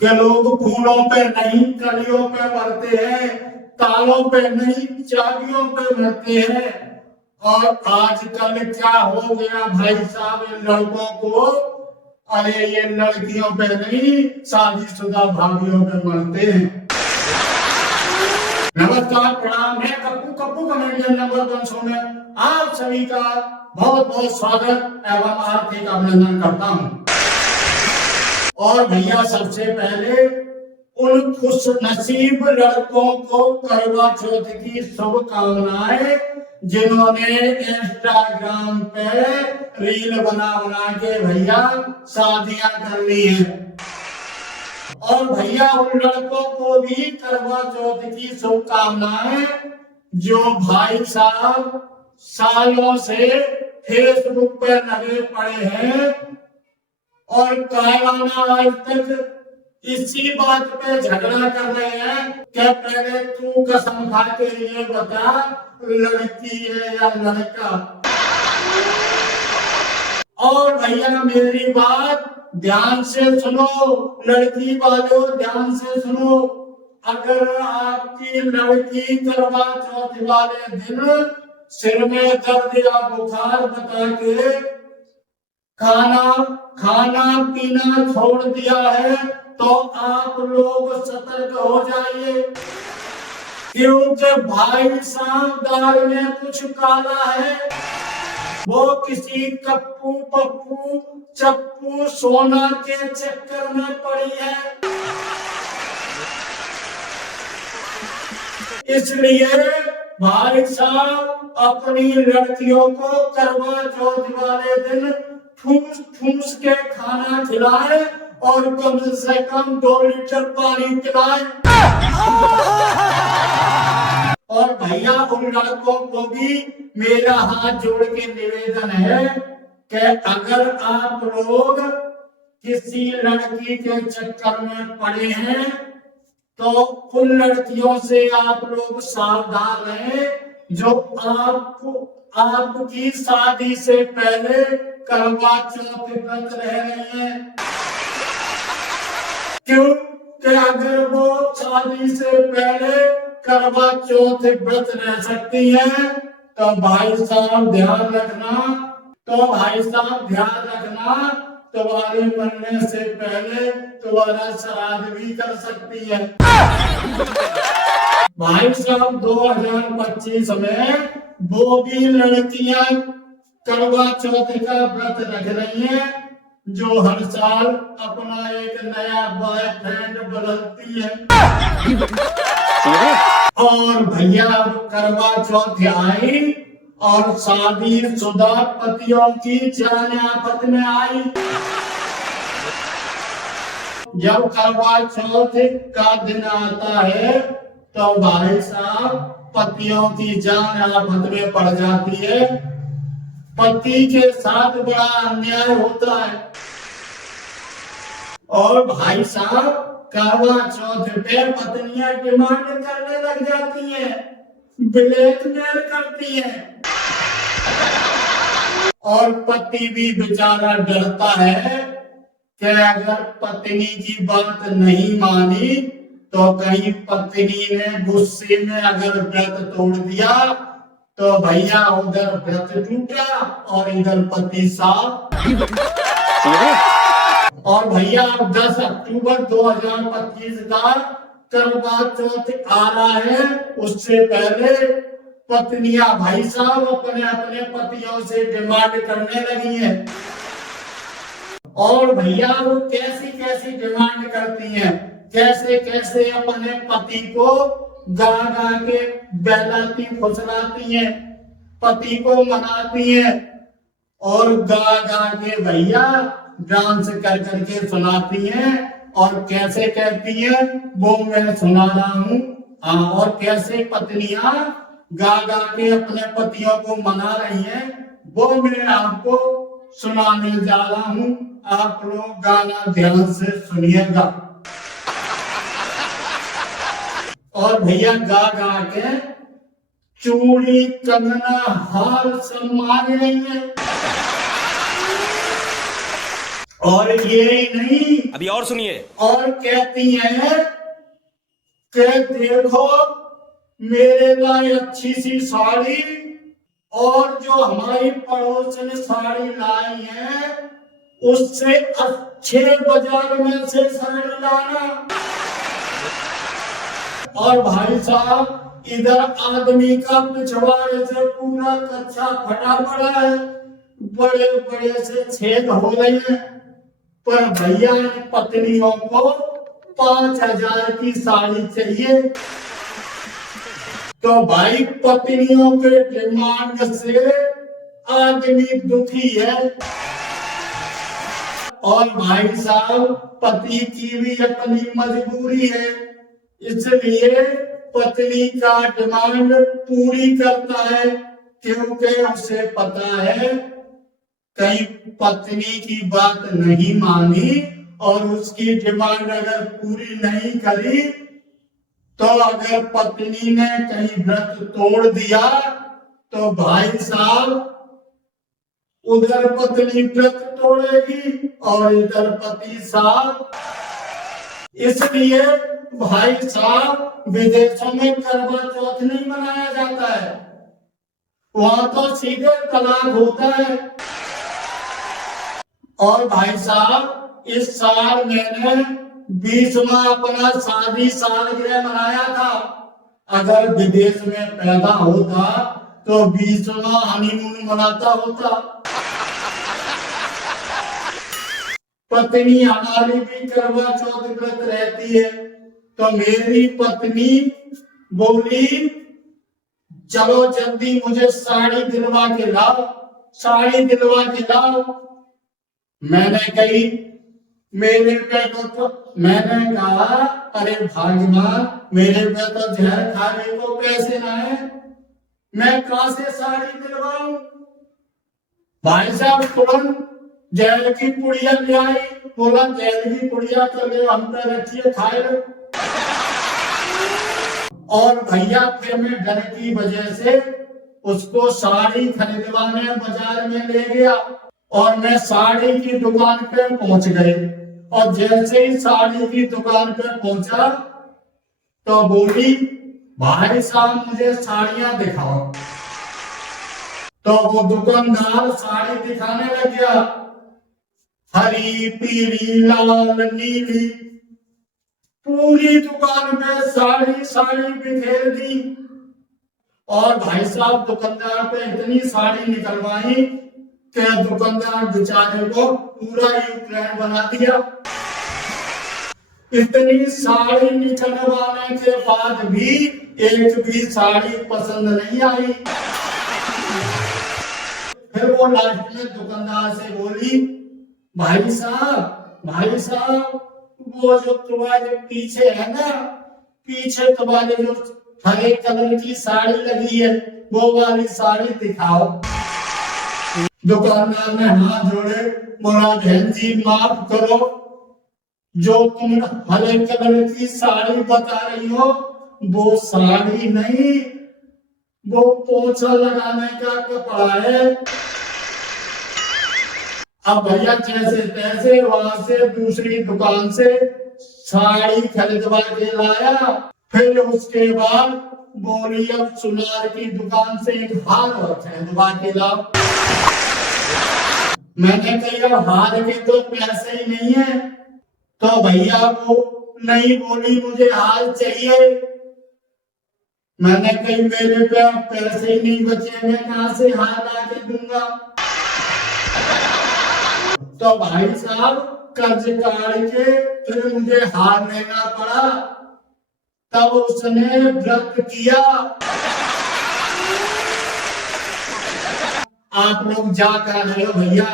कि लोग फूलों पे नहीं कलियों पे मरते हैं, तालों पे नहीं चाबियों पे मरते हैं। और आजकल क्या हो गया भाई साहब इन लड़कों को, अरे ये लड़कियों पे नहीं शादीशुदा भाभीयों पे मरते हैं। नमस्कार, प्रणाम, मैं Kappu Kappu comedian number 1 show में आप सभी का बहुत बहुत स्वागत एवं हार्दिक अभिनंदन करता हूँ। और भैया सबसे पहले उन खुश नसीब लड़कों को करवा चौथ की शुभकामनाएं जिन्होंने इंस्टाग्राम पे रील बना बना के भैया शादियां कर ली है। और भैया उन लड़कों को भी करवा चौथ की शुभकामनाएं जो भाई साहब सालों से फेसबुक पे लगे पड़े हैं और कायराना आज तक इसी बात पे झगड़ा कर रहे हैं कि पहले तू कसम खा के ये बता लड़की है या लड़का। और भैया मेरी बात ध्यान से सुनो, लड़की वालों ध्यान से सुनो। अगर आपकी लड़की करवा चौथ वाले दिन सिर में दर्द या बुखार बता के खाना पीना छोड़ दिया है तो आप लोग सतर्क हो जाइए, क्योंकि भाई साहब दाल में कुछ काला है। वो किसी कप्पू पप्पू चप्पू सोना के चक्कर में पड़ी है। इसलिए भाई साहब अपनी लड़कियों को करवा चौथ वाले दिन ठूस ठूस के खाना खिलाए और कम से कम 2 लीटर पानी पिलाए। और भैया उन लड़कों को भी मेरा हाथ जोड़ के निवेदन है कि अगर आप लोग किसी लड़की के चक्कर में पड़े हैं तो उन लड़कियों से आप लोग सावधान रहें जो आपकी शादी से पहले करवा चौथ व्रत रह रही हैं। क्योंकि अगर वो शादी से पहले करवा चौथ व्रत रह सकती हैं तो भाई साहब ध्यान रखना, तुम्हारे मरने से पहले तुम्हारा श्राद्ध भी कर सकती है। भाई साहब 2025 में वो भी लड़कियां करवा चौथ का व्रत रख रही हैं जो हर साल अपना एक नया बॉयफ्रेंड बदलती है। और भैया करवा चौथ आई और शादीशुदा पतियों की जान आफत में आई। जब करवा चौथ का दिन आता है तो भाई साहब पतियों की जान आफत में पड़ जाती है। पति के साथ बड़ा अन्याय होता है। और भाई साहब करवा चौथ पे पत्नियां डिमांड करने लग जाती हैं, ब्लैकमेल करती हैं। और पति भी बेचारा डरता है कि अगर पत्नी की बात नहीं मानी तो कहीं पत्नी ने गुस्से में अगर व्रत तोड़ दिया तो भैया उधर व्रत टूटा और इधर पति साहब। और भैया 10 अक्टूबर 2025 का करवा चौथ आ रहा है, उससे पहले पत्नियां भाई साहब अपने अपने पतियों से डिमांड करने लगी हैं। और भैया वो कैसी कैसी डिमांड करती हैं, कैसे कैसे अपने पति को गा गा के बहलाती फुसलाती हैं, पति को मनाती हैं और गा गा के भैया डांस कर करके सुनाती हैं। और कैसे कहती हैं वो मैं सुना रहा हूँ। और कैसे पत्नियां गा गा के अपने पतियों को मना रही हैं वो मैं आपको सुनाने जा रहा हूँ। आप लोग गाना ध्यान से सुनिएगा। और भैया गा गा के चूड़ी कंगना हार सब मांग रही है। और ये ही नहीं, अभी और सुनिए, और कहती हैं कि देखो मेरे लिए अच्छी सी साड़ी, और जो हमारी पड़ोस ने साड़ी लाई है उससे अच्छे बाजार में से साड़ी लाना। और भाई साहब इधर आदमी का पिछवाड़े से पूरा कच्चा फटा पड़ा है, बड़े बड़े से छेद हो रहे हैं, पर भैया इन पत्नियों को 5,000 की साड़ी चाहिए। तो भाई पत्नियों के डिमांड से आदमी दुखी है। और भाई साहब पति की भी अपनी मजबूरी है, इसलिए पत्नी का डिमांड पूरी करता है, क्योंकि उसे पता है कहीं पत्नी की बात नहीं मानी और उसकी डिमांड अगर पूरी नहीं करी तो अगर पत्नी ने कहीं व्रत तोड़ दिया तो भाई साहब उधर पत्नी व्रत तोड़ेगी और इधर पति साहब। इसलिए भाई साहब विदेशों में करवा चौथ नहीं मनाया जाता है, वहां तो सीधे तलाक होता है। और भाई साहब इस साल मैंने 20वां अपना शादी सालगिरह मनाया था। अगर विदेश में पैदा होता तो 20वां हनीमून मनाता होता। पत्नी हमारी भी करवा चौथ व्रत रहती है, तो मेरी पत्नी बोली चलो जल्दी मुझे साड़ी दिलवा के लाओ, साड़ी दिलवा के लाओ। मैंने कही मेरे पे तो मैंने कहा अरे भाग्यवान मेरे पे तो जहर खाने को पैसे ना है, मैं कहां से साड़ी दिलवाऊं। भाई साहब तुरंत जहर की पुड़िया ले आई, बोला जहर की पुड़िया तो ले हम पे रखिए खाए लो। और भैया फिर मैं डर की वजह से उसको साड़ी खरीदवाने बाजार में ले गया और मैं साड़ी की दुकान पे पहुंच गए। और जैसे ही साड़ी की दुकान पे पहुंचा तो बोली भाई साहब मुझे साड़ियां दिखाओ। तो वो दुकानदार साड़ी दिखाने लग गया, हरी पीली लाल नीली, पूरी दुकान में साड़ी साड़ी बिखेर दी। और भाई साहब दुकानदार पे इतनी साड़ी निकलवाई कि दुकानदार बेचारे को पूरा यूक्रेन बना दिया। इतनी साड़ी निकलवाने के बाद भी एक भी साड़ी पसंद नहीं आई। फिर वो लास्ट में दुकानदार से बोली भाई साहब वो जो तुम्हारे पीछे है ना, पीछे तुम्हारे जो हरे कलर की साड़ी लगी है वो वाली साड़ी दिखाओ। दुकानदार ने हाथ जोड़े, बोला बहन जी माफ करो, जो तुम हरे कलर की साड़ी बता रही हो वो साड़ी नहीं, वो पोछा लगाने का कपड़ा है। अब भैया जैसे तैसे वहां से दूसरी दुकान से साड़ी खरीदवा के लाया। फिर उसके बाद बोली अब सुनार की दुकान से एक हार खरीदवा के लाओ। मैंने कहा हार के तो पैसे ही नहीं है। तो भैया वो नहीं बोली मुझे हार चाहिए। मैंने कही मेरे पे पैसे ही नहीं बचे, मैं कहां से हार ला के दूंगा। तो भाई साहब कर्ज काट के फिर मुझे हार लेना पड़ा। तब उसने व्रत किया। आप लोग जा कर रहे हो भैया,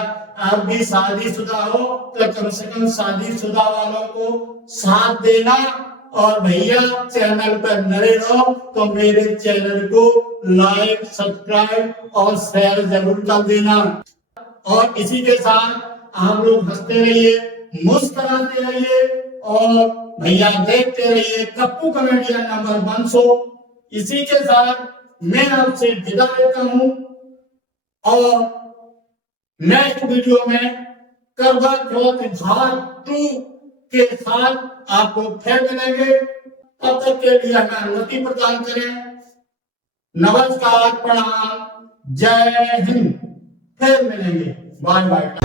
आप भी शादीशुदा हो तो कम से कम शादीशुदा वालों को साथ देना। और भैया चैनल पर नए रहो तो मेरे चैनल को लाइक सब्सक्राइब और शेयर जरूर कर देना। और इसी के साथ आप लोग हंसते रहिए, मुस्कुराते रहिए और भैया देखते रहिए कप्पू कॉमेडियन नंबर 1 शो। इसी के साथ मैं आपसे विदा लेता हूं और नेक्स्ट वीडियो में करवा चौथ भाग 2 के साथ आपको फिर मिलेंगे। तब तक के लिए हमें अनुमति प्रदान करें। नमस्कार, प्रणाम, जय हिंद। फिर मिलेंगे, बाय बाय।